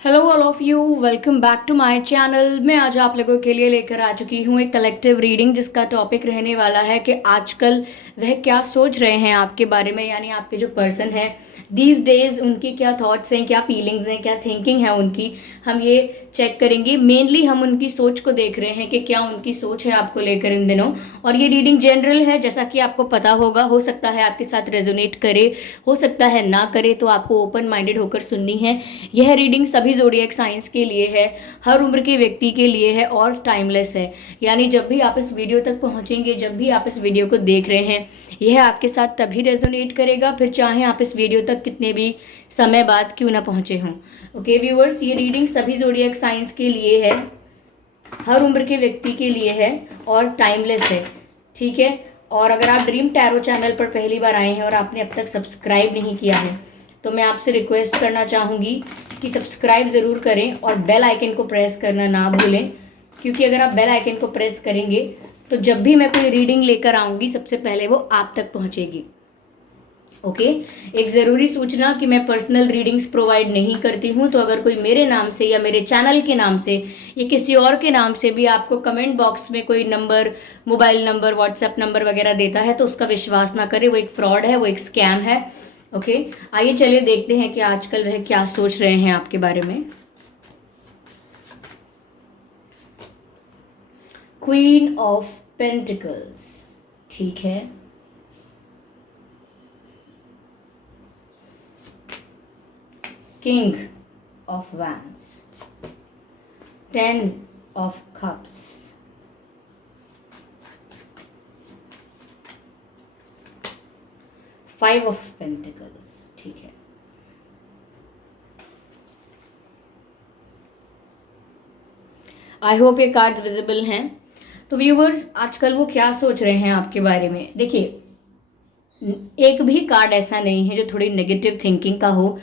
Hello all of you, welcome back to my channel. मैं आज आप लोगों के लिए लेकर आ चुकी हूँ एक कलेक्टिव रीडिंग जिसका टॉपिक रहने वाला है कि आजकल वह क्या सोच रहे हैं आपके बारे में, यानी आपके जो पर्सन है दीज डेज उनकी क्या थॉट्स हैं, क्या फीलिंग्स हैं, क्या थिंकिंग है उनकी। हम ये चेक करेंगे। मेनली हम उनकी सोच को देख रहे हैं कि क्या उनकी सोच है आपको लेकर इन दिनों। और ये रीडिंग जनरल है, जैसा कि आपको पता होगा। हो सकता है आपके साथ रेजोनेट करे, हो सकता है ना करे, तो आपको ओपन माइंडेड होकर सुननी है। यह रीडिंग सभी ज़ोडिएक साइंस के लिए है, हर उम्र के व्यक्ति के लिए है और टाइमलेस है। यानी जब भी आप इस वीडियो तक पहुंचेंगे, जब भी आप इस वीडियो को देख रहे हैं, यह आपके साथ तभी रेजोनेट करेगा, फिर चाहे आप इस वीडियो तक कितने भी समय बाद क्यों ना पहुंचे हों। ओके व्यूअर्स, ये रीडिंग सभी ज़ोडिएक साइंस के लिए है, हर उम्र के व्यक्ति के लिए है और टाइमलेस है। ठीक है। और अगर आप ड्रीम टैरो चैनल पर पहली बार आए हैं और आपने अब तक सब्सक्राइब नहीं किया है, तो मैं आपसे रिक्वेस्ट करना चाहूँगी कि सब्सक्राइब ज़रूर करें और बेल आइकन को प्रेस करना ना भूलें, क्योंकि अगर आप बेल आइकन को प्रेस करेंगे तो जब भी मैं कोई रीडिंग लेकर आऊँगी सबसे पहले वो आप तक पहुँचेगी। ओके। एक ज़रूरी सूचना कि मैं पर्सनल रीडिंग्स प्रोवाइड नहीं करती हूँ, तो अगर कोई मेरे नाम से या मेरे चैनल के नाम से या किसी और के नाम से भी आपको कमेंट बॉक्स में कोई number, mobile number, WhatsApp number वगैरह देता है तो उसका विश्वास ना करें। वो एक फ्रॉड है, वो एक स्कैम है। ओके। आइए चलिए देखते हैं कि आजकल वह क्या सोच रहे हैं आपके बारे में। Queen of pentacles. ठीक है। King of wands, 10 of cups, 5 of pentacles. ठीक है। आई होप ये कार्ड्स विजिबल हैं। तो व्यूवर्स, आजकल वो क्या सोच रहे हैं आपके बारे में। देखिए, एक भी कार्ड ऐसा नहीं है जो थोड़ी नेगेटिव थिंकिंग का हो,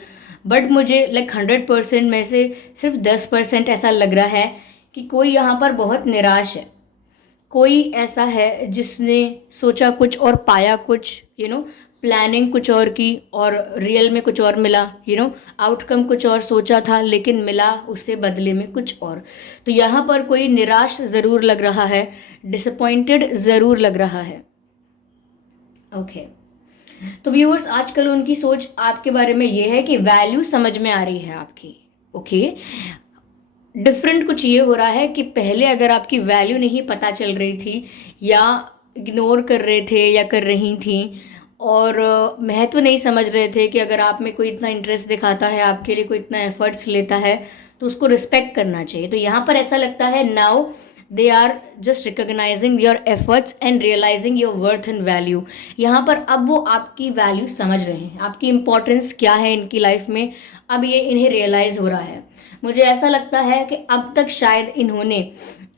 बट मुझे लाइक 100% में से सिर्फ 10% ऐसा लग रहा है कि कोई यहाँ पर बहुत निराश है। कोई ऐसा है जिसने सोचा कुछ और पाया कुछ, प्लानिंग कुछ और की और रियल में कुछ और मिला। आउटकम कुछ और सोचा था लेकिन मिला उससे बदले में कुछ और। तो यहाँ पर कोई निराश ज़रूर लग रहा है, डिसअपॉइंटेड ज़रूर लग रहा है। ओके। तो व्यूअर्स, आजकल उनकी सोच आपके बारे में ये है कि वैल्यू समझ में आ रही है आपकी। ओके। डिफरेंट कुछ ये हो रहा है कि पहले अगर आपकी वैल्यू नहीं पता चल रही थी या इग्नोर कर रहे थे या कर रही थी और महत्व नहीं समझ रहे थे कि अगर आप में कोई इतना इंटरेस्ट दिखाता है, आपके लिए कोई इतना एफर्ट्स लेता है, तो उसको रिस्पेक्ट करना चाहिए। तो यहाँ पर ऐसा लगता है now they are just recognising your efforts and realising your worth and value. यहाँ पर अब वो आपकी वैल्यू समझ रहे हैं, आपकी इंपॉर्टेंस क्या है इनकी लाइफ में। अब ये इन्हें रियलाइज हो रहा है। मुझे ऐसा लगता है कि अब तक शायद इन्होंने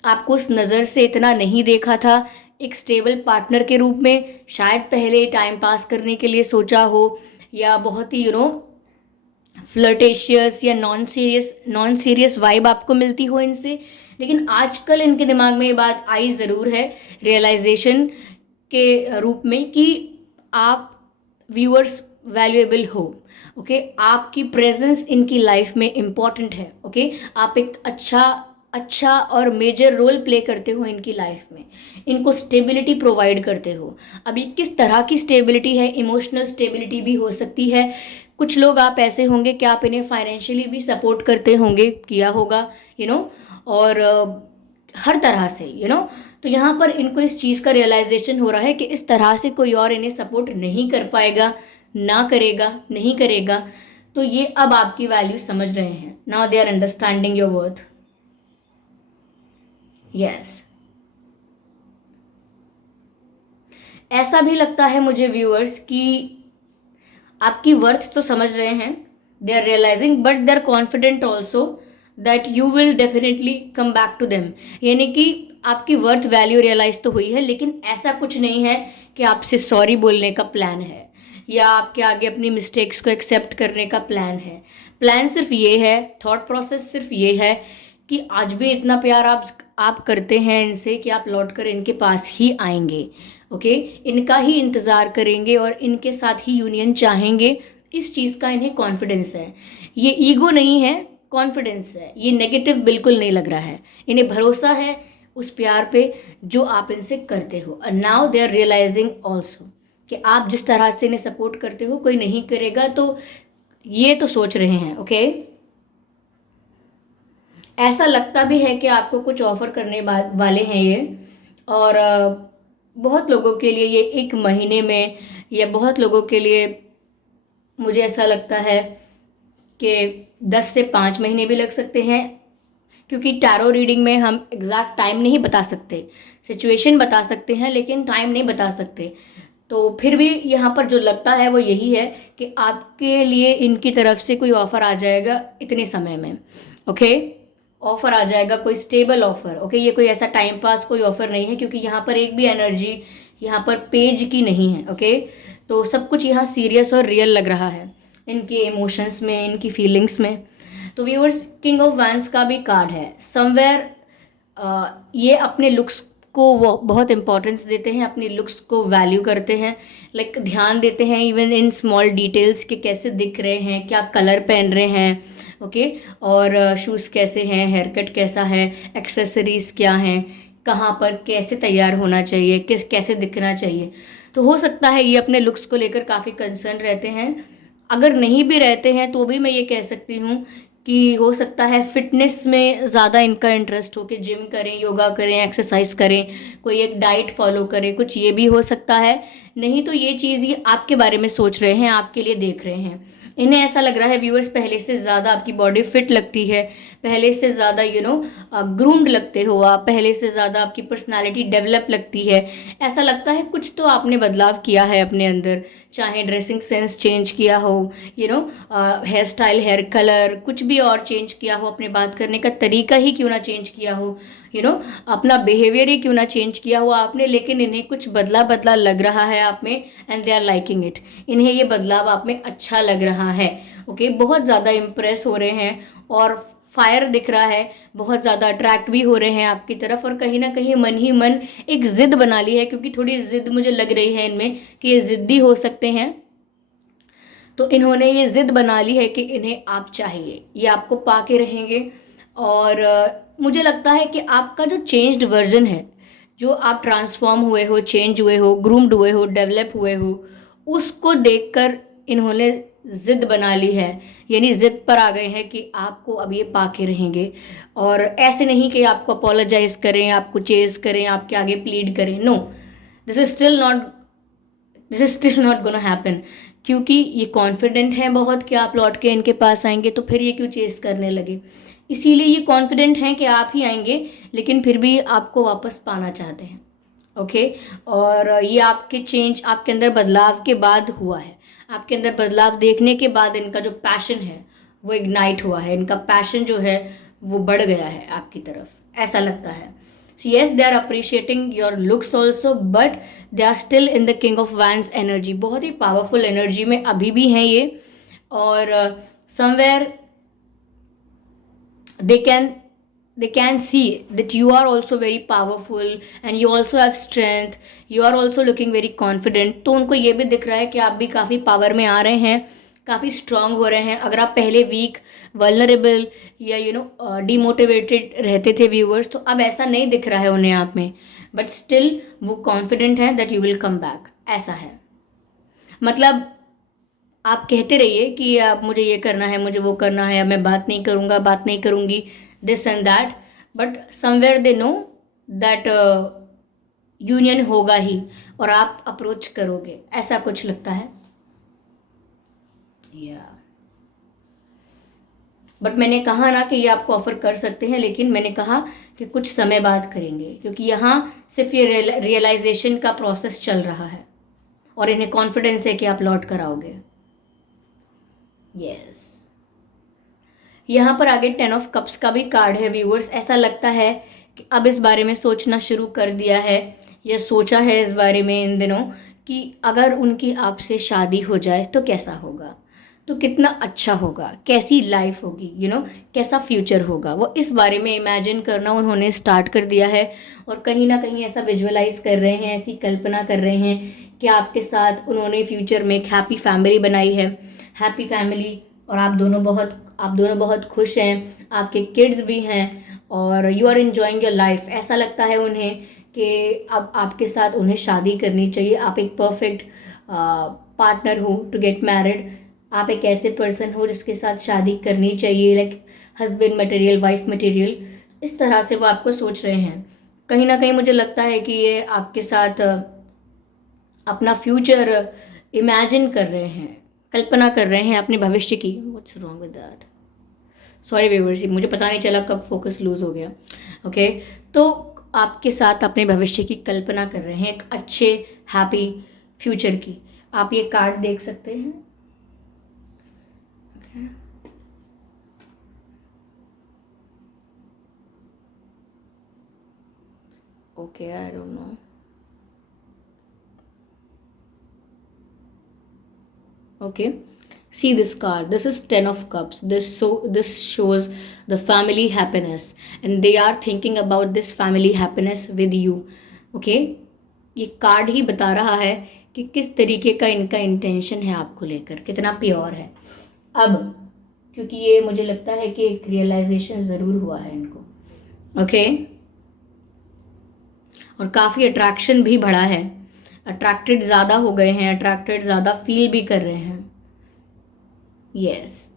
आपको उस नज़र से इतना नहीं देखा था, एक स्टेबल पार्टनर के रूप में। शायद पहले टाइम पास करने के लिए सोचा हो या बहुत ही फ्लर्टेशियस या नॉन सीरियस वाइब आपको मिलती हो इनसे। लेकिन आजकल इनके दिमाग में ये बात आई ज़रूर है रियलाइजेशन के रूप में कि आप व्यूअर्स वैल्यूएबल हो। ओके। आपकी प्रेजेंस इनकी लाइफ में इम्पॉर्टेंट है। ओके। आप एक अच्छा और मेजर रोल प्ले करते हो इनकी लाइफ में, इनको स्टेबिलिटी प्रोवाइड करते हो। अब ये किस तरह की स्टेबिलिटी है, इमोशनल स्टेबिलिटी भी हो सकती है। कुछ लोग आप ऐसे होंगे कि आप इन्हें फाइनेंशियली भी सपोर्ट करते होंगे, किया होगा और हर तरह से तो यहाँ पर इनको इस चीज़ का रियलाइजेशन हो रहा है कि इस तरह से कोई और इन्हें सपोर्ट नहीं कर पाएगा, ना करेगा, नहीं करेगा। तो ये अब आपकी वैल्यू समझ रहे हैं। Now they are understanding your worth. Yes. ऐसा भी लगता है मुझे व्यूअर्स कि आपकी वर्थ तो समझ रहे हैं, they are realising, but they are confident also that you will definitely come back to them. यानी कि आपकी वर्थ वैल्यू रियलाइज तो हुई है, लेकिन ऐसा कुछ नहीं है कि आपसे सॉरी बोलने का प्लान है या आपके आगे अपनी मिस्टेक्स को एक्सेप्ट करने का प्लान है। प्लान सिर्फ ये है, थॉट प्रोसेस सिर्फ ये है कि आज भी इतना प्यार आप करते हैं इनसे कि आप लौट कर इनके पास ही आएंगे। ओके। इनका ही इंतज़ार करेंगे और इनके साथ ही यूनियन चाहेंगे। इस चीज़ का इन्हें कॉन्फिडेंस है। ये ईगो नहीं है, कॉन्फिडेंस है, ये नेगेटिव बिल्कुल नहीं लग रहा है। इन्हें भरोसा है उस प्यार पे जो आप इनसे करते हो। And now they are realising also कि आप जिस तरह से इन्हें सपोर्ट करते हो कोई नहीं करेगा, तो ये तो सोच रहे हैं। ओके, ऐसा लगता भी है कि आपको कुछ ऑफर करने वाले हैं ये। और बहुत लोगों के लिए ये 1 महीने में, या बहुत लोगों के लिए मुझे ऐसा लगता है कि 10 से 5 महीने भी लग सकते हैं, क्योंकि टैरो रीडिंग में हम एग्जैक्ट टाइम नहीं बता सकते। सिचुएशन बता सकते हैं लेकिन टाइम नहीं बता सकते। तो फिर भी यहाँ पर जो लगता है वो यही है कि आपके लिए इनकी तरफ से कोई ऑफर आ जाएगा इतने समय में। ओके, ऑफर आ जाएगा, कोई स्टेबल ऑफर। ओके, ये कोई ऐसा टाइम पास कोई ऑफर नहीं है, क्योंकि यहाँ पर एक भी एनर्जी यहाँ पर पेज की नहीं है। ओके, तो सब कुछ यहाँ सीरियस और रियल लग रहा है इनके इमोशंस में, इनकी फीलिंग्स में। तो व्यूअर्स, किंग ऑफ वैंड्स का भी कार्ड है। समवेयर ये अपने लुक्स को वो बहुत इंपॉर्टेंस देते हैं, अपनी लुक्स को वैल्यू करते हैं, लाइक ध्यान देते हैं इवन इन स्मॉल डिटेल्स के कैसे दिख रहे हैं, क्या कलर पहन रहे हैं। ओके, और शूज़ कैसे हैं, हेयर कट कैसा है, एक्सेसरीज क्या हैं, कहाँ पर कैसे तैयार होना चाहिए, कैसे दिखना चाहिए। तो हो सकता है ये अपने लुक्स को लेकर काफ़ी कंसर्न रहते हैं। अगर नहीं भी रहते हैं तो भी मैं ये कह सकती हूँ कि हो सकता है फिटनेस में ज़्यादा इनका इंटरेस्ट हो, कि जिम करें, योगा करें, एक्सरसाइज करें, कोई एक डाइट फॉलो करें, कुछ ये भी हो सकता है। नहीं तो ये चीज़ ये आपके बारे में सोच रहे हैं, आपके लिए देख रहे हैं। इन्हें ऐसा लग रहा है व्यूअर्स, पहले से ज़्यादा आपकी बॉडी फिट लगती है, पहले से ज़्यादा ग्रूम्ड लगते हो आप, पहले से ज़्यादा आपकी पर्सनालिटी डेवलप लगती है। ऐसा लगता है कुछ तो आपने बदलाव किया है अपने अंदर, चाहे ड्रेसिंग सेंस चेंज किया हो, हेयर स्टाइल, हेयर कलर, कुछ भी और चेंज किया हो, अपने बात करने का तरीका ही क्यों ना चेंज किया हो, अपना बिहेवियर ही क्यों ना चेंज किया हो आपने, लेकिन इन्हें कुछ बदला बदला लग रहा है आप में, and they are liking it. इन्हें ये बदलाव आप में अच्छा लग रहा है। ओके, बहुत ज़्यादा इम्प्रेस हो रहे हैं और फायर दिख रहा है, बहुत ज़्यादा अट्रैक्ट भी हो रहे हैं आपकी तरफ, और कहीं ना कहीं मन ही मन एक जिद बना ली है, क्योंकि थोड़ी जिद मुझे लग रही है इनमें कि ये जिद्दी हो सकते हैं। तो इन्होंने ये जिद बना ली है कि इन्हें आप चाहिए, ये आपको पाके रहेंगे। और मुझे लगता है कि आपका जो चेंज्ड वर्जन है, जो आप ट्रांसफॉर्म हुए हो, चेंज हुए हो, ग्रूम्ड हुए हो, डेवलप हुए हो, उसको देखकर इन्होंने जिद बना ली है, यानी जिद पर आ गए हैं कि आपको अब ये पाके रहेंगे। और ऐसे नहीं कि आपको अपोलोजाइज करें, आपको चेज करें, आपके आगे प्लीड करें। No, this is still not gonna happen, क्योंकि ये कॉन्फिडेंट हैं बहुत कि आप लौट के इनके पास आएंगे, तो फिर ये क्यों चेस करने लगे। इसीलिए ये कॉन्फिडेंट हैं कि आप ही आएंगे, लेकिन फिर भी आपको वापस पाना चाहते हैं। ओके, और ये आपके चेंज, आपके अंदर बदलाव के बाद हुआ है। आपके अंदर बदलाव देखने के बाद इनका जो पैशन है वो इग्नाइट हुआ है, इनका पैशन जो है वो बढ़ गया है आपकी तरफ, ऐसा लगता है। So yes, they are appreciating your looks also, but they are still in the King of Wands energy. बहुत ही पावरफुल एनर्जी में अभी भी हैं ये, और somewhere they can see that you are also very powerful and you also have strength, you are also looking very confident। तो उनको ये भी दिख रहा है कि आप भी काफ़ी पावर में आ रहे हैं, काफ़ी स्ट्रांग हो रहे हैं। अगर आप पहले वीक, वल्नरेबल या डिमोटिवेटेड रहते थे व्यूअर्स, तो अब ऐसा नहीं दिख रहा है उन्हें आप में, बट स्टिल वो कॉन्फिडेंट है that you will come back, ऐसा है। मतलब आप कहते रहिए कि आप मुझे ये करना है, मुझे वो करना है, मैं बात नहीं करूँगा, बात नहीं करूँगी, this and that, but somewhere they know that union होगा ही और आप अप्रोच करोगे, ऐसा कुछ लगता है। बट मैंने कहा ना कि ये आपको ऑफर कर सकते हैं, लेकिन मैंने कहा कि कुछ समय बाद करेंगे, क्योंकि यहाँ सिर्फ ये रियलाइजेशन का प्रोसेस चल रहा है और इन्हें कॉन्फिडेंस है कि आप लौट कर आओगे। यस, यहाँ पर आगे 10 ऑफ कप्स का भी कार्ड है व्यूअर्स। ऐसा लगता है कि अब इस बारे में सोचना शुरू कर दिया है, या सोचा है इस बारे में इन दिनों, कि अगर उनकी आपसे शादी हो जाए तो कैसा होगा, तो कितना अच्छा होगा, कैसी लाइफ होगी, कैसा फ्यूचर होगा। वो इस बारे में इमेजिन करना उन्होंने स्टार्ट कर दिया है, और कहीं ना कहीं ऐसा विजुअलाइज कर रहे हैं, ऐसी कल्पना कर रहे हैं कि आपके साथ उन्होंने फ्यूचर में एक हैप्पी फैमिली बनाई है, हैप्पी फैमिली, और आप दोनों बहुत खुश हैं, आपके किड्स भी हैं और you are enjoying your life. ऐसा लगता है उन्हें कि अब आपके साथ उन्हें शादी करनी चाहिए। आप एक परफेक्ट पार्टनर हो टू गेट मैरिड। आप एक ऐसे पर्सन हो जिसके साथ शादी करनी चाहिए, like husband material, wife material. इस तरह से वो आपको सोच रहे हैं। कहीं ना कहीं मुझे लगता है कि ये आपके साथ अपना फ्यूचर इमेजिन कर रहे हैं, कल्पना कर रहे हैं अपने भविष्य की। What's wrong with that, sorry viewers, मुझे पता नहीं चला कब फोकस लूज हो गया। ओके, तो आपके साथ अपने भविष्य की कल्पना कर रहे हैं, एक अच्छे हैप्पी फ्यूचर की। आप ये कार्ड देख सकते हैं। Okay, I don't know. Okay, see this card, this is 10 of cups. This shows the family happiness and they are thinking about this family happiness with you. Okay, ये card ही बता रहा है कि किस तरीके का इनका इंटेंशन है आपको लेकर, कितना प्योर है। अब क्योंकि ये मुझे लगता है कि एक रियलाइजेशन ज़रूर हुआ है इनको। ओके, और काफ़ी अट्रैक्शन भी बढ़ा है, अट्रैक्टेड ज़्यादा हो गए हैं, अट्रैक्टेड ज़्यादा फील भी कर रहे हैं। Yes,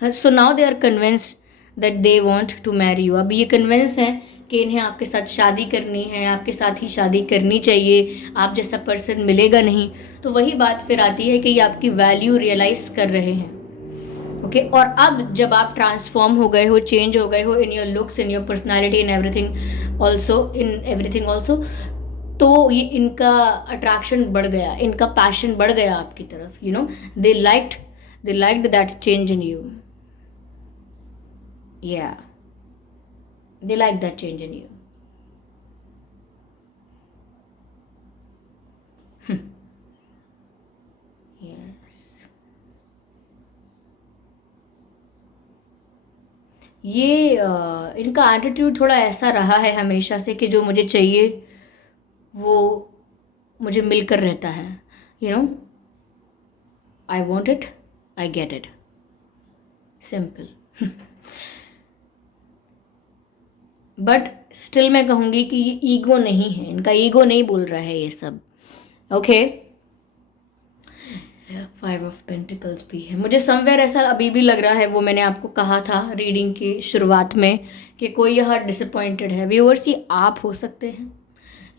so now they are convinced that they want to marry you. अब ये कन्विंस हैं कि इन्हें आपके साथ शादी करनी है, आपके साथ ही शादी करनी चाहिए। आप जैसा पर्सन मिलेगा नहीं। तो वही बात फिर आती है कि ये आपकी वैल्यू रियलाइज कर रहे हैं। ओके, और अब जब आप ट्रांसफॉर्म हो गए हो, चेंज हो गए हो in your looks, in your personality, in everything also, तो ये इनका अट्रैक्शन बढ़ गया, इनका पैशन बढ़ गया आपकी तरफ। You know, they liked that change in you. या, they like that change in you. ये इनका एटीट्यूड थोड़ा ऐसा रहा है हमेशा से कि जो मुझे चाहिए वो मुझे मिलकर रहता है। You know, I want it, I get it, simple. But still मैं कहूँगी कि ये ईगो नहीं है, इनका ईगो नहीं बोल रहा है ये सब। ओके, 5 ऑफ पेंटिकल्स भी है। मुझे समवेयर ऐसा अभी भी लग रहा है, वो मैंने आपको कहा था रीडिंग की शुरुआत में कि कोई यहाँ डिसअपॉइंटेड है। व्यूअर्स, ये आप हो सकते हैं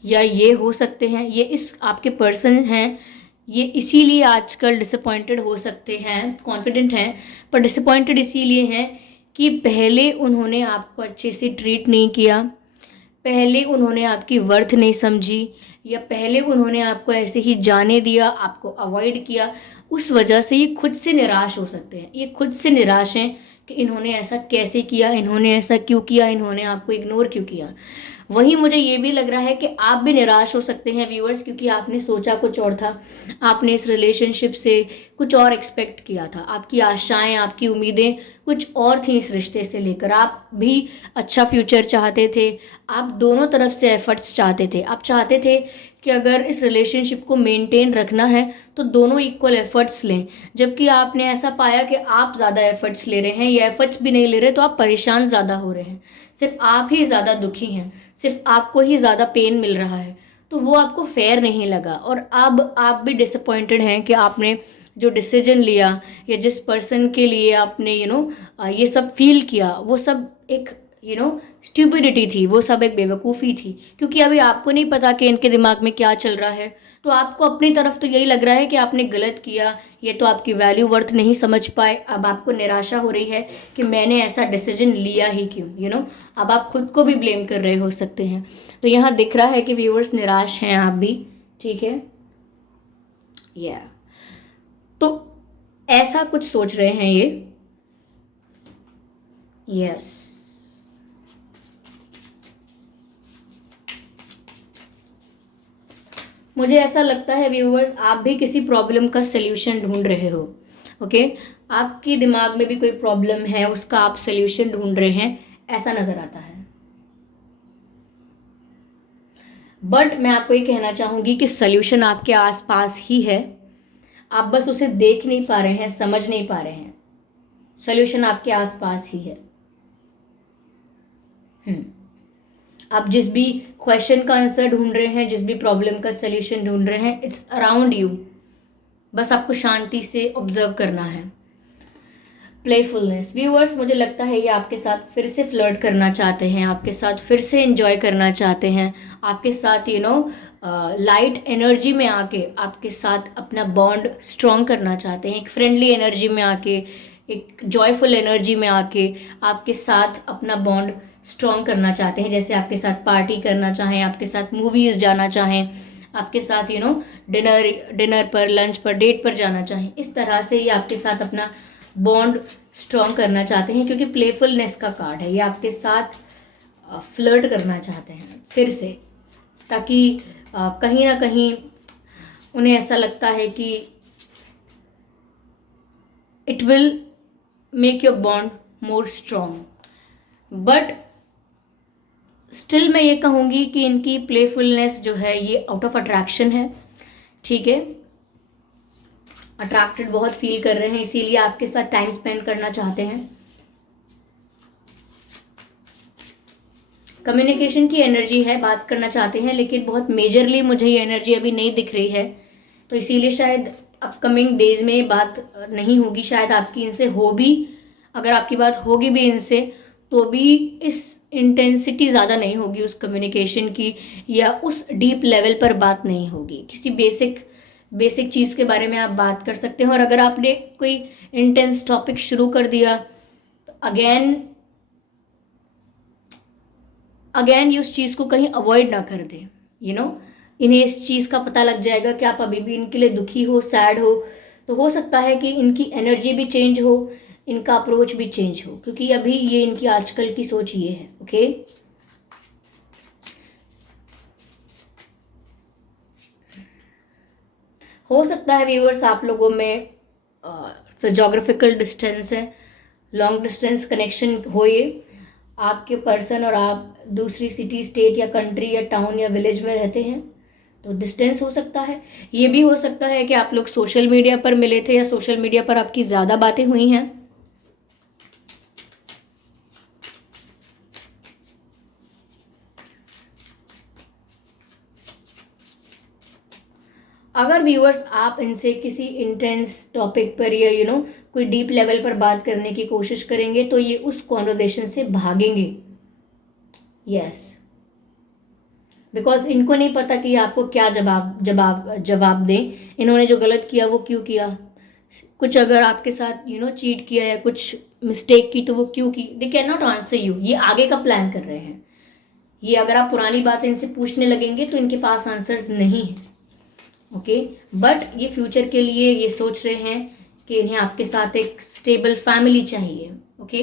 या ये हो सकते हैं, ये इस आपके पर्सन हैं, ये इसीलिए आजकल डिसअपॉइंटेड हो सकते हैं। कॉन्फिडेंट हैं पर डिसअपॉइंटेड इसीलिए हैं कि पहले उन्होंने आपको अच्छे से ट्रीट नहीं किया, पहले उन्होंने आपकी वर्थ नहीं समझी, या पहले उन्होंने आपको ऐसे ही जाने दिया, आपको अवॉइड किया। उस वजह से ये खुद से निराश हो सकते हैं। ये खुद से निराश हैं कि इन्होंने ऐसा कैसे किया, इन्होंने ऐसा क्यों किया, इन्होंने आपको इग्नोर क्यों किया। वहीं मुझे ये भी लग रहा है कि आप भी निराश हो सकते हैं व्यूअर्स, क्योंकि आपने सोचा कुछ और था, आपने इस रिलेशनशिप से कुछ और एक्सपेक्ट किया था, आपकी आशाएं, आपकी उम्मीदें कुछ और थी इस रिश्ते से लेकर। आप भी अच्छा फ्यूचर चाहते थे, आप दोनों तरफ से एफर्ट्स चाहते थे। आप चाहते थे कि अगर इस रिलेशनशिप को मेंटेन रखना है तो दोनों इक्वल एफर्ट्स लें, जबकि आपने ऐसा पाया कि आप ज़्यादा एफर्ट्स ले रहे हैं, या एफर्ट्स भी नहीं ले रहे तो आप परेशान ज़्यादा हो रहे हैं, सिर्फ आप ही ज़्यादा दुखी हैं, सिर्फ आपको ही ज़्यादा पेन मिल रहा है। तो वो आपको फेयर नहीं लगा और अब आप भी डिसअपॉइंटेड हैं कि आपने जो डिसीजन लिया या जिस पर्सन के लिए आपने ये सब फील किया, वो सब एक स्टूपिडिटी थी, वो सब एक बेवकूफ़ी थी। क्योंकि अभी आपको नहीं पता कि इनके दिमाग में क्या चल रहा है, तो आपको अपनी तरफ तो यही लग रहा है कि आपने गलत किया, ये तो आपकी वैल्यू वर्थ नहीं समझ पाए। अब आपको निराशा हो रही है कि मैंने ऐसा डिसीजन लिया ही क्यों। अब आप खुद को भी ब्लेम कर रहे हो सकते हैं। तो यहाँ दिख रहा है कि व्यूअर्स निराश हैं आप भी, ठीक है। तो ऐसा कुछ सोच रहे हैं ये। यस, मुझे ऐसा लगता है व्यूअर्स, आप भी किसी प्रॉब्लम का सल्यूशन ढूंढ रहे हो। ओके, आपके दिमाग में भी कोई प्रॉब्लम है, उसका आप सल्यूशन ढूंढ रहे हैं, ऐसा नजर आता है। बट मैं आपको ये कहना चाहूंगी कि सल्यूशन आपके आसपास ही है, आप बस उसे देख नहीं पा रहे हैं, समझ नहीं पा रहे हैं। सॉल्यूशन आपके आसपास ही है। आप जिस भी क्वेश्चन का आंसर ढूंढ रहे हैं, जिस भी प्रॉब्लम का सॉल्यूशन ढूंढ रहे हैं, इट्स अराउंड यू। बस आपको शांति से ऑब्जर्व करना है। प्लेफुलनेस व्यूअर्स, मुझे लगता है ये आपके साथ फिर से फ्लर्ट करना चाहते हैं, आपके साथ फिर से एंजॉय करना चाहते हैं, आपके साथ लाइट एनर्जी में आके आपके साथ अपना बॉन्ड स्ट्रॉन्ग करना चाहते हैं, एक फ्रेंडली एनर्जी में आके, एक जॉयफुल एनर्जी में आके आपके साथ अपना बॉन्ड स्ट्रॉन्ग करना चाहते हैं। जैसे आपके साथ पार्टी करना चाहें, आपके साथ मूवीज जाना चाहें, आपके साथ डिनर डिनर पर, लंच पर, डेट पर जाना चाहें, इस तरह से ये आपके साथ अपना बॉन्ड स्ट्रॉन्ग करना चाहते हैं, क्योंकि प्लेफुलनेस का कार्ड है। ये आपके साथ फ्लर्ट करना चाहते हैं फिर से, ताकि कहीं ना कहीं उन्हें ऐसा लगता है कि it will make your bond more strong. But still मैं ये कहूँगी कि इनकी प्लेफुलनेस जो है ये आउट ऑफ अट्रैक्शन है, ठीक है। अट्रैक्टेड बहुत फील कर रहे हैं, इसीलिए आपके साथ टाइम स्पेंड करना चाहते हैं। कम्युनिकेशन की एनर्जी है, बात करना चाहते हैं, लेकिन बहुत मेजरली मुझे ये एनर्जी अभी नहीं दिख रही है, तो इसीलिए शायद अपकमिंग डेज में बात नहीं होगी। शायद आपकी इनसे हो भी, अगर आपकी बात होगी भी इनसे, तो भी इस इंटेंसिटी ज़्यादा नहीं होगी उस कम्युनिकेशन की, या उस डीप लेवल पर बात नहीं होगी। किसी बेसिक बेसिक चीज़ के बारे में आप बात कर सकते हैं, और अगर आपने कोई इंटेंस टॉपिक शुरू कर दिया, तो अगेन ये उस चीज़ को कहीं अवॉइड ना कर दें। इन्हें इस चीज़ का पता लग जाएगा कि आप अभी भी इनके लिए दुखी हो, सैड हो, तो हो सकता है कि इनकी एनर्जी भी चेंज हो, इनका अप्रोच भी चेंज हो, क्योंकि अभी ये इनकी आजकल की सोच ये है। ओके, हो सकता है व्यूअर्स आप लोगों में जोग्राफिकल डिस्टेंस है, लॉन्ग डिस्टेंस कनेक्शन हो, ये आपके पर्सन और आप दूसरी सिटी, स्टेट या कंट्री या टाउन या विलेज में रहते हैं, तो डिस्टेंस हो सकता है। ये भी हो सकता है कि आप लोग सोशल मीडिया पर मिले थे, या सोशल मीडिया पर आपकी ज़्यादा बातें हुई हैं। अगर व्यूअर्स आप इनसे किसी इंटेंस टॉपिक पर या कोई डीप लेवल पर बात करने की कोशिश करेंगे, तो ये उस कॉन्वर्सेशन से भागेंगे। यस, बिकॉज इनको नहीं पता कि आपको क्या जवाब जवाब जवाब दें। इन्होंने जो गलत किया वो क्यों किया, कुछ अगर आपके साथ चीट किया या कुछ मिस्टेक की, तो वो क्यों की। They can not answer you. ये आगे का प्लान कर रहे हैं। ये अगर आप पुरानी बातें इनसे पूछने लगेंगे तो इनके पास आंसर्स नहीं है। ओके, बट ये फ्यूचर के लिए ये सोच रहे हैं कि इन्हें आपके साथ एक स्टेबल फैमिली चाहिए। ओके,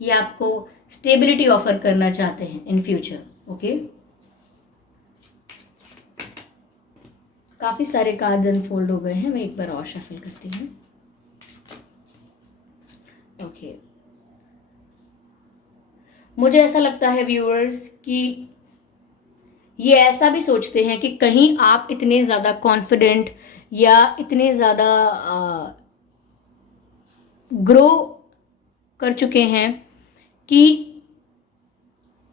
ये आपको स्टेबिलिटी ऑफर करना चाहते हैं इन फ्यूचर। ओके, काफी सारे कार्ड्स अनफोल्ड हो गए हैं, मैं एक बार और शफल करती हूँ। ओके, मुझे ऐसा लगता है व्यूअर्स कि ये ऐसा भी सोचते हैं कि कहीं आप इतने ज़्यादा कॉन्फिडेंट या इतने ज़्यादा ग्रो कर चुके हैं कि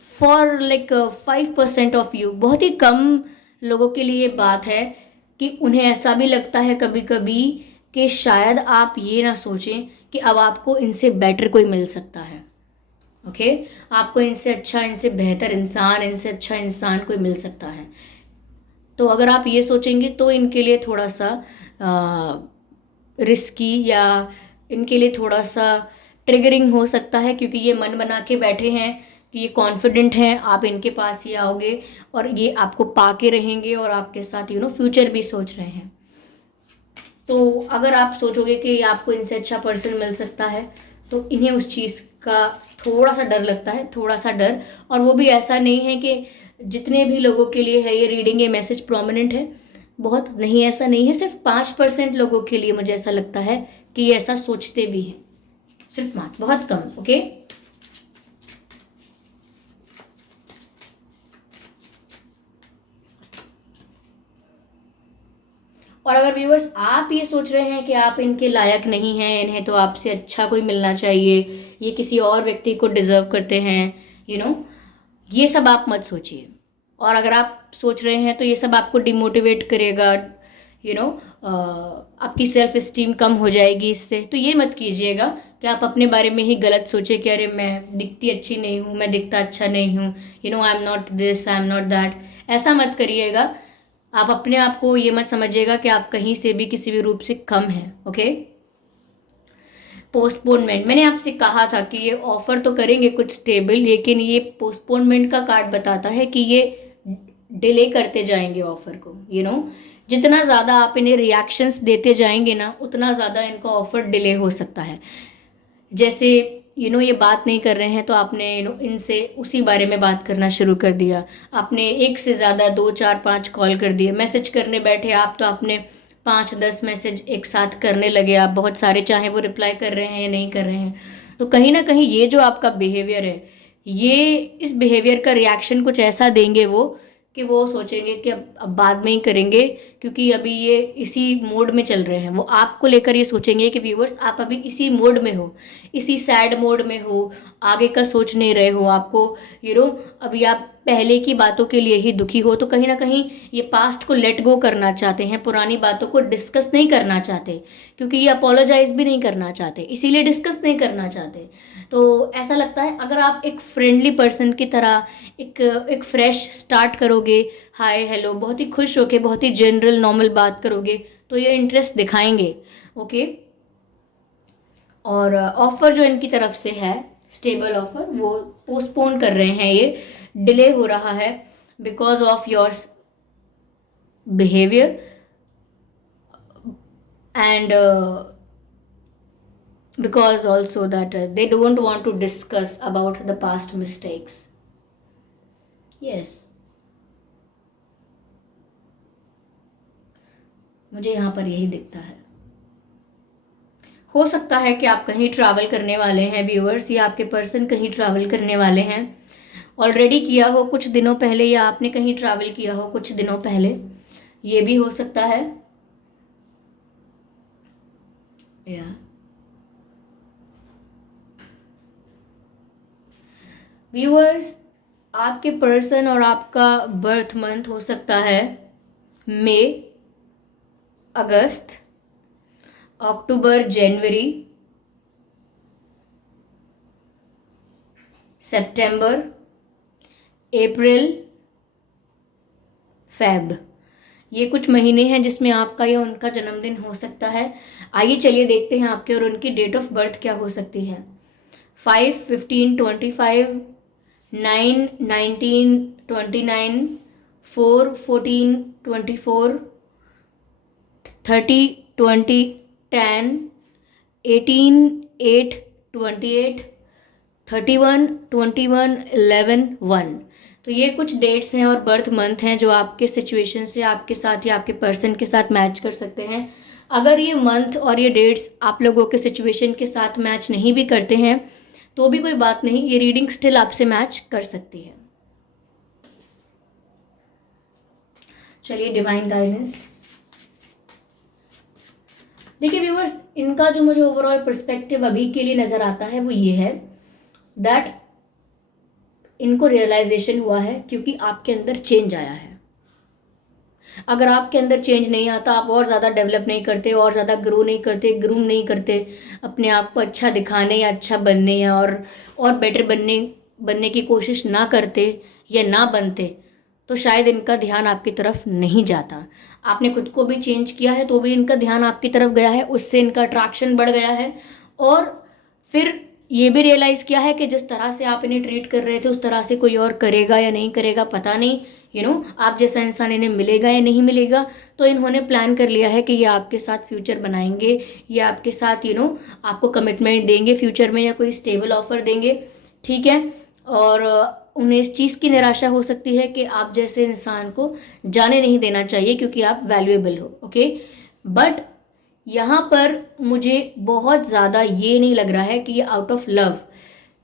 फॉर लाइक 5% ऑफ यू, बहुत ही कम लोगों के लिए बात है कि उन्हें ऐसा भी लगता है कभी कभी कि शायद आप ये ना सोचें कि अब आपको इनसे बेटर कोई मिल सकता है। ओके, आपको इनसे अच्छा, इनसे बेहतर इंसान, इनसे अच्छा इंसान कोई मिल सकता है। तो अगर आप ये सोचेंगे तो इनके लिए थोड़ा सा रिस्की या इनके लिए थोड़ा सा ट्रिगरिंग हो सकता है, क्योंकि ये मन बना के बैठे हैं कि ये कॉन्फिडेंट हैं, आप इनके पास ही आओगे और ये आपको पाके रहेंगे और आपके साथ फ्यूचर भी सोच रहे हैं। तो अगर आप सोचोगे कि आपको इनसे अच्छा पर्सन मिल सकता है, तो इन्हें उस चीज़ का थोड़ा सा डर लगता है, थोड़ा सा डर। और वो भी ऐसा नहीं है कि जितने भी लोगों के लिए है ये रीडिंग, ये मैसेज प्रोमिनेंट है, बहुत नहीं, ऐसा नहीं है। सिर्फ 5% लोगों के लिए मुझे ऐसा लगता है कि ये ऐसा सोचते भी हैं, सिर्फ 5, बहुत कम। ओके, और अगर व्यूअर्स आप ये सोच रहे हैं कि आप इनके लायक नहीं हैं, इन्हें तो आपसे अच्छा कोई मिलना चाहिए, ये किसी और व्यक्ति को डिजर्व करते हैं, ये सब आप मत सोचिए। और अगर आप सोच रहे हैं तो ये सब आपको डिमोटिवेट करेगा, आपकी सेल्फ इस्टीम कम हो जाएगी इससे। तो ये मत कीजिएगा कि आप अपने बारे में ही गलत सोचे कि अरे मैं दिखती अच्छी नहीं हूँ, मैं दिखता अच्छा नहीं हूँ, I am not this, I am not that. ऐसा मत करिएगा। आप अपने आप को ये मत समझिएगा कि आप कहीं से भी किसी भी रूप से कम हैं। ओके। पोस्टपोनमेंट, मैंने आपसे कहा था कि ये ऑफर तो करेंगे कुछ स्टेबल, लेकिन ये पोस्टपोनमेंट का कार्ड बताता है कि ये डिले करते जाएंगे ऑफर को। जितना ज़्यादा आप इन्हें रिएक्शंस देते जाएंगे ना, उतना ज़्यादा इनका ऑफर डिले हो सकता है। जैसे ये बात नहीं कर रहे हैं तो आपने इनसे उसी बारे में बात करना शुरू कर दिया, आपने एक से ज़्यादा 2 4 5 कॉल कर दिए, मैसेज करने बैठे आप तो आपने 5-10 मैसेज एक साथ करने लगे आप, बहुत सारे, चाहे वो रिप्लाई कर रहे हैं या नहीं कर रहे हैं। तो कहीं ना कहीं ये जो आपका बिहेवियर है, ये इस बिहेवियर का रिएक्शन कुछ ऐसा देंगे वो कि वो सोचेंगे कि अब बाद में ही करेंगे, क्योंकि अभी ये इसी मोड में चल रहे हैं। वो आपको लेकर ये सोचेंगे कि व्यूवर्स आप अभी इसी मोड में हो, इसी सैड मोड में हो, आगे का सोच नहीं रहे हो, आपको अभी आप पहले की बातों के लिए ही दुखी हो। तो कहीं ना कहीं ये पास्ट को लेट गो करना चाहते हैं, पुरानी बातों को डिस्कस नहीं करना चाहते, क्योंकि ये अपोलोजाइज भी नहीं करना चाहते, इसीलिए डिस्कस नहीं करना चाहते। तो ऐसा लगता है अगर आप एक फ्रेंडली पर्सन की तरह एक फ्रेश स्टार्ट करोगे, हाय हेलो बहुत ही खुश होके बहुत ही जनरल नॉर्मल बात करोगे, तो ये इंटरेस्ट दिखाएंगे। ओके। और ऑफर जो इनकी तरफ से है, स्टेबल ऑफर, वो पोस्टपोन कर रहे हैं, ये डिले हो रहा है because of your behaviour and because also that they don't want to discuss about the past mistakes. Yes, मुझे यहाँ पर यही दिखता है। हो सकता है कि आप कहीं ट्रैवल करने वाले हैं व्यूअर्स, या आपके पर्सन कहीं ट्रैवल करने वाले हैं, ऑलरेडी किया हो कुछ दिनों पहले, या आपने कहीं ट्रैवल किया हो कुछ दिनों पहले, ये भी हो सकता है। व्यूअर्स, आपके पर्सन और आपका बर्थ मंथ हो सकता है मई, अगस्त, अक्टूबर, जनवरी, सितंबर, अप्रैल, फेब। ये कुछ महीने हैं जिसमें आपका या उनका जन्मदिन हो सकता है। आइए चलिए देखते हैं आपके और उनकी डेट ऑफ बर्थ क्या हो सकती है। 5, 15, 25, 9, 19, 29, 4, 14, 24, 30, 20, 10, 18, 8, 28, 31, 21, 11, 1। तो ये कुछ डेट्स हैं और बर्थ मंथ हैं जो आपके सिचुएशन से आपके साथ या आपके पर्सन के साथ मैच कर सकते हैं। अगर ये मंथ और ये डेट्स आप लोगों के सिचुएशन के साथ मैच नहीं भी करते हैं तो भी कोई बात नहीं, ये रीडिंग स्टिल आपसे मैच कर सकती है। चलिए डिवाइन गाइडेंस देखिए व्यूअर्स, इनका जो मुझे ओवरऑल पर्सपेक्टिव अभी के लिए नजर आता है वो ये है दैट इनको रियलाइजेशन हुआ है क्योंकि आपके अंदर चेंज आया है। अगर आपके अंदर चेंज नहीं आता, आप और ज़्यादा डेवलप नहीं करते, और ज़्यादा ग्रो नहीं करते, ग्रूम नहीं करते अपने आप को अच्छा दिखाने या अच्छा बनने या और बेटर बनने की कोशिश ना करते या ना बनते, तो शायद इनका ध्यान आपकी तरफ नहीं जाता। आपने खुद को भी चेंज किया है तो भी इनका ध्यान आपकी तरफ गया है, उससे इनका अट्रैक्शन बढ़ गया है। और फिर ये भी रियलाइज़ किया है कि जिस तरह से आप इन्हें ट्रीट कर रहे थे उस तरह से कोई और करेगा या नहीं करेगा पता नहीं, आप जैसा इंसान इन्हें मिलेगा या नहीं मिलेगा। तो इन्होंने प्लान कर लिया है कि ये आपके साथ फ्यूचर बनाएंगे, ये आपके साथ आपको कमिटमेंट देंगे फ्यूचर में, या कोई स्टेबल ऑफर देंगे, ठीक है। और उन्हें इस चीज़ की निराशा हो सकती है कि आप जैसे इंसान को जाने नहीं देना चाहिए क्योंकि आप वैल्यूएबल हो। ओके, बट यहाँ पर मुझे बहुत ज़्यादा ये नहीं लग रहा है कि ये आउट ऑफ लव,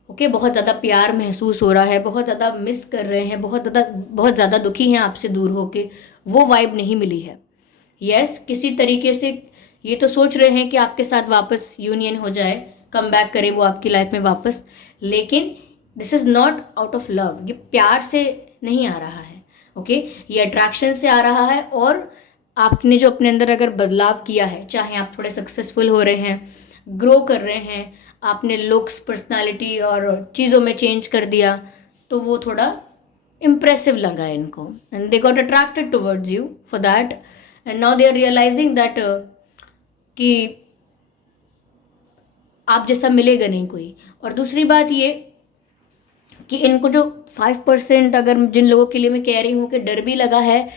ओके, बहुत ज़्यादा प्यार महसूस हो रहा है, बहुत ज़्यादा मिस कर रहे हैं, बहुत ज़्यादा दुखी हैं आपसे दूर होके, वो वाइब नहीं मिली है। यस, किसी तरीके से ये तो सोच रहे हैं कि आपके साथ वापस यूनियन हो जाए, कम बैक करे वो आपकी लाइफ में वापस, लेकिन this is not out of love, ये प्यार से नहीं आ रहा है। ओके, ये अट्रैक्शन से आ रहा है। और आपने जो अपने अंदर अगर बदलाव किया है, चाहे आप थोड़े सक्सेसफुल हो रहे हैं, ग्रो कर रहे हैं, आपने लुक्स, पर्सनालिटी और चीज़ों में चेंज कर दिया, तो वो थोड़ा इम्प्रेसिव लगा इनको, and they got attracted towards you for that, and now they are realising that कि आप जैसा मिलेगा नहीं कोई। और दूसरी बात ये कि इनको जो 5%, अगर जिन लोगों के लिए मैं कह रही हूँ कि डर भी लगा है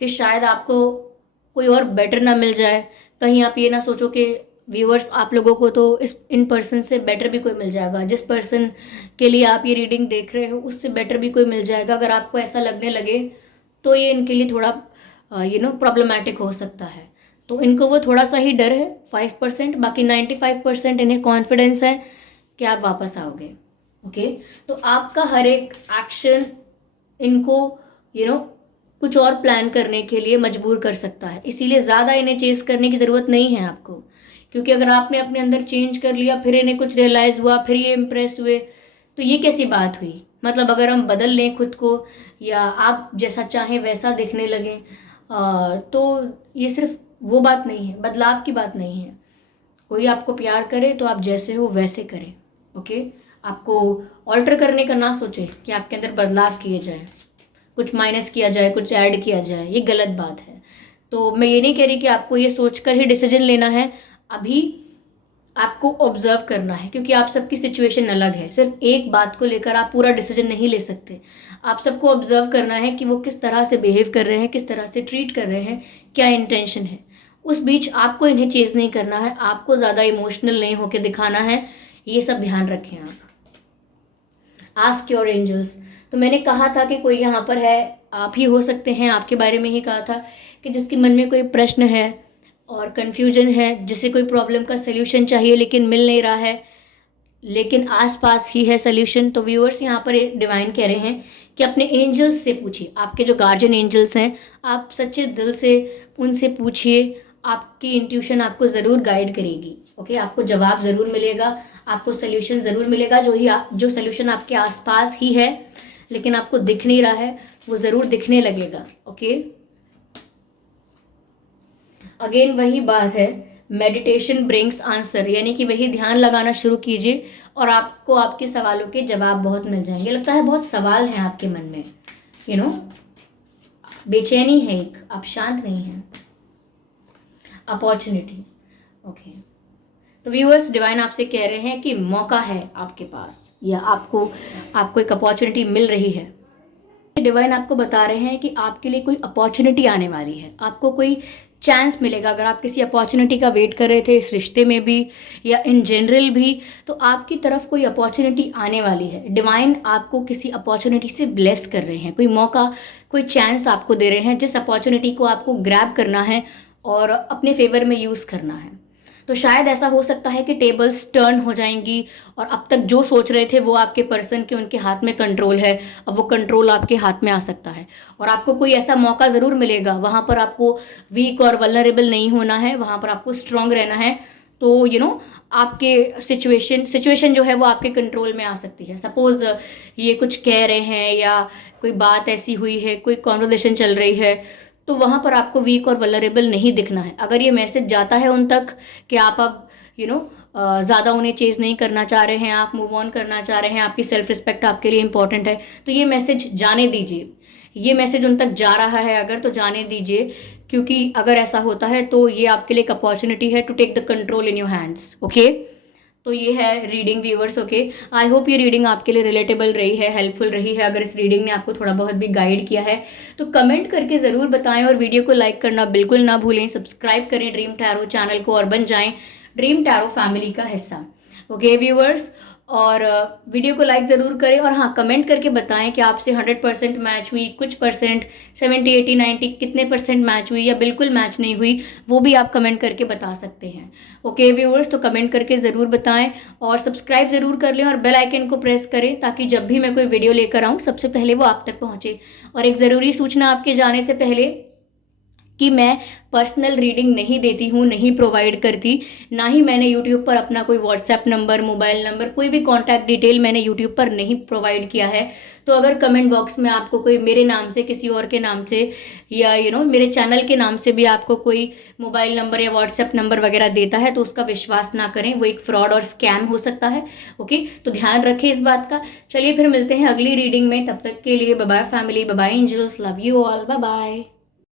कि शायद आपको कोई और बेटर ना मिल जाए, कहीं आप ये ना सोचो कि व्यूअर्स आप लोगों को तो इस इन पर्सन से बेटर भी कोई मिल जाएगा, जिस पर्सन के लिए आप ये रीडिंग देख रहे हो उससे बेटर भी कोई मिल जाएगा, अगर आपको ऐसा लगने लगे तो ये इनके लिए थोड़ा प्रॉब्लमैटिक हो सकता है। तो इनको वो थोड़ा सा ही डर है 5%, बाकी 95% इन्हें कॉन्फिडेंस है कि आप वापस आओगे। ओके, तो आपका हर एक एक्शन इनको कुछ और प्लान करने के लिए मजबूर कर सकता है, इसीलिए ज़्यादा इन्हें चेस करने की ज़रूरत नहीं है आपको, क्योंकि अगर आपने अपने अंदर चेंज कर लिया, फिर इन्हें कुछ रियलाइज़ हुआ, फिर ये इम्प्रेस हुए, तो ये कैसी बात हुई। मतलब अगर हम बदल लें खुद को या आप जैसा चाहें वैसा दिखने लगें, तो ये सिर्फ वो बात नहीं है, बदलाव की बात नहीं है। कोई आपको प्यार करे तो आप जैसे हो वैसे करें। ओके, आपको ऑल्टर करने का ना सोचे कि आपके अंदर बदलाव किए जाए, कुछ माइनस किया जाए, कुछ ऐड किया जाए, ये गलत बात है। तो मैं ये नहीं कह रही कि आपको ये सोचकर ही डिसीजन लेना है, अभी आपको ऑब्जर्व करना है, क्योंकि आप सबकी सिचुएशन अलग है, सिर्फ एक बात को लेकर आप पूरा डिसीजन नहीं ले सकते। आप सबको ऑब्जर्व करना है कि वो किस तरह से बिहेव कर रहे हैं, किस तरह से ट्रीट कर रहे हैं, क्या इंटेंशन है। उस बीच आपको इन्हें चेज नहीं करना है, आपको ज़्यादा इमोशनल नहीं होकर दिखाना है, ये सब ध्यान रखें आप। आस्क योर एंजल्स, तो मैंने कहा था कि कोई यहाँ पर है, आप ही हो सकते हैं, आपके बारे में ही कहा था कि जिसके मन में कोई प्रश्न है और कन्फ्यूजन है, जिसे कोई प्रॉब्लम का सल्यूशन चाहिए लेकिन मिल नहीं रहा है, लेकिन आसपास ही है सल्यूशन। तो व्यूअर्स यहाँ पर डिवाइन कह रहे हैं कि अपने एंजल्स से पूछिए, आपके जो गार्जियन एंजल्स हैं, आप सच्चे दिल से उनसे पूछिए, आपकी इंट्यूशन आपको ज़रूर गाइड करेगी। ओके, आपको जवाब ज़रूर मिलेगा, आपको सल्यूशन ज़रूर मिलेगा। जो सल्यूशन आपके आसपास ही है लेकिन आपको दिख नहीं रहा है, वो ज़रूर दिखने लगेगा। ओके, अगेन वही बात है, मेडिटेशन ब्रिंग्स आंसर, यानी कि वही ध्यान लगाना शुरू कीजिए और आपको आपके सवालों के जवाब बहुत मिल जाएंगे। लगता है बहुत सवाल हैं आपके मन में, बेचैनी है एक, आप शांत नहीं हैं। अपॉर्चुनिटी, ओके, तो व्यूअर्स डिवाइन आपसे कह रहे हैं कि मौका है आपके पास, या आपको एक अपॉर्चुनिटी मिल रही है। डिवाइन आपको बता रहे हैं कि आपके लिए कोई अपॉर्चुनिटी आने वाली है, आपको कोई चांस मिलेगा। अगर आप किसी अपॉर्चुनिटी का वेट कर रहे थे इस रिश्ते में भी या इन जनरल भी, तो आपकी तरफ कोई अपॉर्चुनिटी आने वाली है। डिवाइन आपको किसी अपॉर्चुनिटी से ब्लेस कर रहे हैं, कोई मौका, कोई चांस आपको दे रहे हैं, जिस अपॉर्चुनिटी को आपको ग्रैब करना है और अपने फेवर में यूज़ करना है। तो शायद ऐसा हो सकता है कि टेबल्स टर्न हो जाएंगी और अब तक जो सोच रहे थे वो आपके पर्सन के उनके हाथ में कंट्रोल है, अब वो कंट्रोल आपके हाथ में आ सकता है और आपको कोई ऐसा मौका ज़रूर मिलेगा। वहाँ पर आपको वीक और वल्नरेबल नहीं होना है, वहाँ पर आपको स्ट्रांग रहना है। तो आपके सिचुएशन जो है वो आपके कंट्रोल में आ सकती है। सपोज ये कुछ कह रहे हैं या कोई बात ऐसी हुई है, कोई कॉन्वर्सेशन चल रही है, तो वहाँ पर आपको वीक और वल्नरेबल नहीं दिखना है। अगर ये मैसेज जाता है उन तक कि आप अब ज़्यादा उन्हें चेज़ नहीं करना चाह रहे हैं, आप मूव ऑन करना चाह रहे हैं, आपकी सेल्फ रिस्पेक्ट आपके लिए इंपॉर्टेंट है, तो ये मैसेज जाने दीजिए। ये मैसेज उन तक जा रहा है अगर, तो जाने दीजिए, क्योंकि अगर ऐसा होता है तो ये आपके लिए एक अपॉर्चुनिटी है to take the control in your hands. Okay, तो ये है reading viewers. Okay, I hope ये रीडिंग आपके लिए रिलेटेबल रही है, हेल्पफुल रही है। अगर इस रीडिंग ने आपको थोड़ा बहुत भी गाइड किया है तो कमेंट करके ज़रूर बताएं और वीडियो को लाइक करना बिल्कुल ना भूलें। सब्सक्राइब करें ड्रीम टैरो चैनल को और बन जाएं ड्रीम टैरो फैमिली का हिस्सा। ओके व्यूअर्स, और वीडियो को लाइक ज़रूर करें और हाँ, कमेंट करके बताएं कि आपसे 100% मैच हुई, कुछ परसेंट, 70, 80, 90 कितने परसेंट मैच हुई या बिल्कुल मैच नहीं हुई, वो भी आप कमेंट करके बता सकते हैं। ओके व्यूअर्स, तो कमेंट करके ज़रूर बताएं और सब्सक्राइब ज़रूर कर लें और बेल आइकन को प्रेस करें ताकि जब भी मैं कोई वीडियो लेकर आऊँ सबसे पहले वो आप तक पहुँचे। और एक ज़रूरी सूचना आपके जाने से पहले कि मैं पर्सनल रीडिंग नहीं देती हूँ, नहीं प्रोवाइड करती। ना ही मैंने यूट्यूब पर अपना कोई व्हाट्सएप नंबर, मोबाइल नंबर, कोई भी कॉन्टैक्ट डिटेल मैंने यूट्यूब पर नहीं प्रोवाइड किया है। तो अगर कमेंट बॉक्स में आपको कोई मेरे नाम से, किसी और के नाम से, या मेरे चैनल के नाम से भी आपको कोई मोबाइल नंबर या व्हाट्सएप नंबर वगैरह देता है, तो उसका विश्वास ना करें, वो एक फ्रॉड और स्कैम हो सकता है। ओके, तो ध्यान रखें इस बात का। चलिए फिर मिलते हैं अगली रीडिंग में, तब तक के लिए bye bye family, bye bye angels, love you all, bye bye.